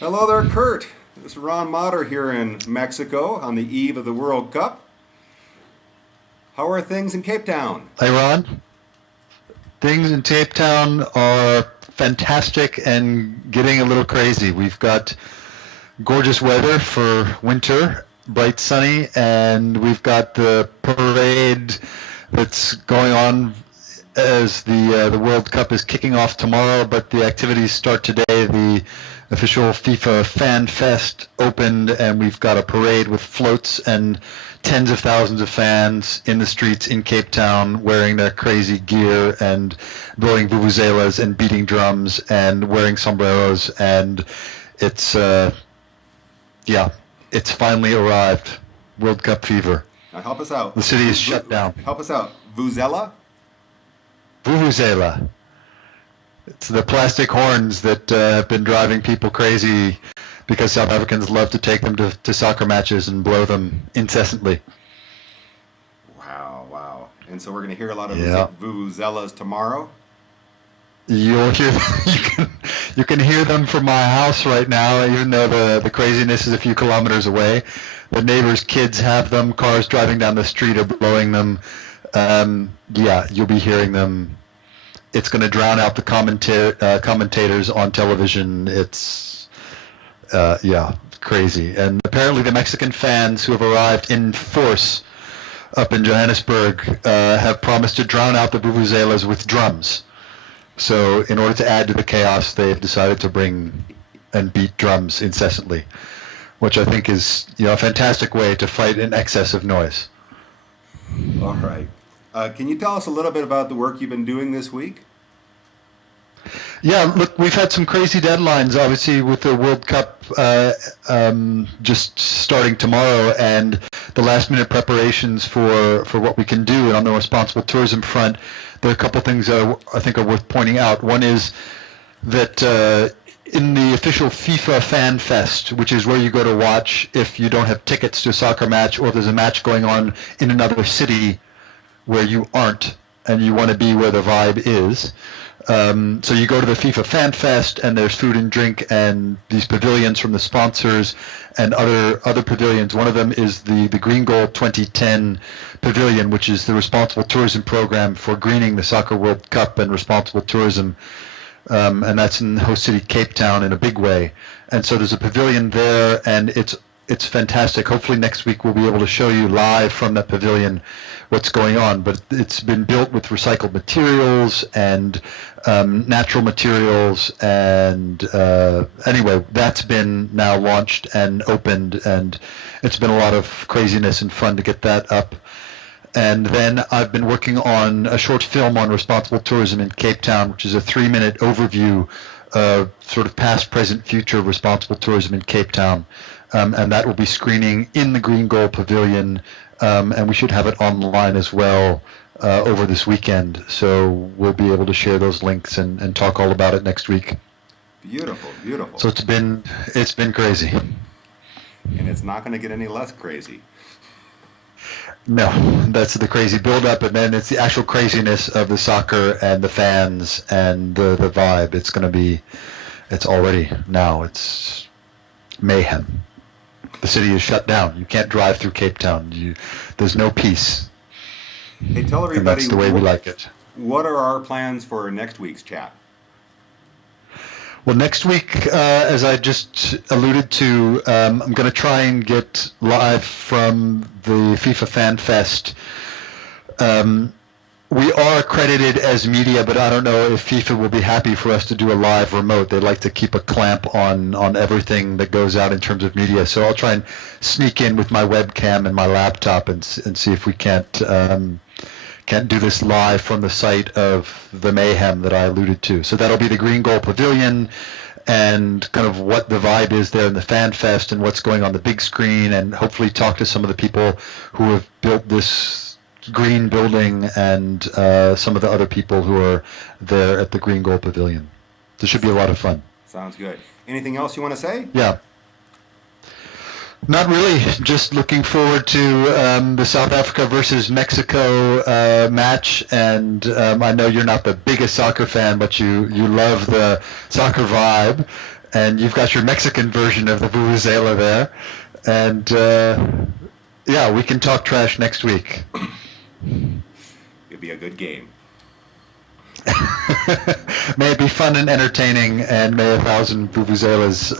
Hello there, Kurt. This is Ron Motter here in Mexico on the eve of the World Cup. How are things in Cape Town? Hey, Ron. Things in Cape Town are fantastic and getting a little crazy. We've got gorgeous weather for winter, bright sunny, and we've got the parade that's going on as the World Cup is kicking off tomorrow, but the activities start today. The official FIFA Fan Fest opened, and we've got a parade with floats and tens of thousands of fans in the streets in Cape Town wearing their crazy gear and blowing vuvuzelas and beating drums and wearing sombreros, and it's it's finally arrived. World Cup fever. Now help us out. The city is shut down. Help us out. Vuvuzela? Vuvuzela. It's the plastic horns that have been driving people crazy because South Africans love to take them to soccer matches and blow them incessantly. Wow. And so we're going to hear a lot of Yeah. vuvuzelas tomorrow? You'll hear you can hear them from my house right now, even though the craziness is a few kilometers away. The neighbors' kids have them. Cars driving down the street are blowing them. You'll be hearing them. It's going to drown out the commentators on television. It's crazy. And apparently the Mexican fans who have arrived in force up in Johannesburg have promised to drown out the vuvuzelas with drums. So in order to add to the chaos, they've decided to bring and beat drums incessantly, which I think is a fantastic way to fight an excess of noise. All right. Can you tell us a little bit about the work you've been doing this week? Yeah, look, we've had some crazy deadlines, obviously, with the World Cup just starting tomorrow, and the last-minute preparations for what we can do. And on the responsible tourism front, there are a couple things that I think are worth pointing out. One is that in the official FIFA Fan Fest, which is where you go to watch if you don't have tickets to a soccer match or there's a match going on in another city where you aren't and you want to be where the vibe is. So you go to the FIFA Fan Fest, and there's food and drink and these pavilions from the sponsors and other pavilions. One of them is the Green Goal 2010 pavilion, which is the responsible tourism program for greening the Soccer World Cup and responsible tourism. And that's in host city Cape Town in a big way. And so there's a pavilion there, and it's fantastic. Hopefully next week we'll be able to show you live from that pavilion what's going on. But it's been built with recycled materials and natural materials, and anyway, that's been now launched and opened, and it's been a lot of craziness and fun to get that up. And then I've been working on a short film on responsible tourism in Cape Town, which is a 3-minute overview of sort of past, present, future responsible tourism in Cape Town. And that will be screening in the Green Goal Pavilion, and we should have it online as well over this weekend. So we'll be able to share those links and talk all about it next week. Beautiful. So it's been crazy. And it's not going to get any less crazy. No, that's the crazy build-up, and then it's the actual craziness of the soccer and the fans and the vibe. It's already now. It's mayhem. The city is shut down. You can't drive through Cape Town. There's no peace. Hey, tell everybody, and that's the way we like it. What are our plans for next week's chat? Well, next week, as I just alluded to, I'm going to try and get live from the FIFA Fan Fest. We are accredited as media, but I don't know if FIFA will be happy for us to do a live remote. They like to keep a clamp on everything that goes out in terms of media. So I'll try and sneak in with my webcam and my laptop and see if we can't do this live from the site of the mayhem that I alluded to. So that'll be the Green Goal Pavilion and kind of what the vibe is there in the Fan Fest and what's going on the big screen, and hopefully talk to some of the people who have built this green building and some of the other people who are there at the Green Goal Pavilion. This should be a lot of fun. Sounds good. Anything else you want to say? Yeah. Not really. Just looking forward to the South Africa versus Mexico match, and I know you're not the biggest soccer fan, but you love the soccer vibe, and you've got your Mexican version of the vuvuzela there, and yeah, we can talk trash next week. It'd be a good game. May it be fun and entertaining, and may 1,000 vuvuzelas,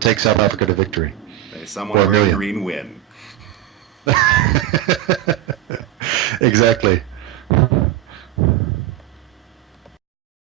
take South Africa to victory. May someone wearing green win. Exactly.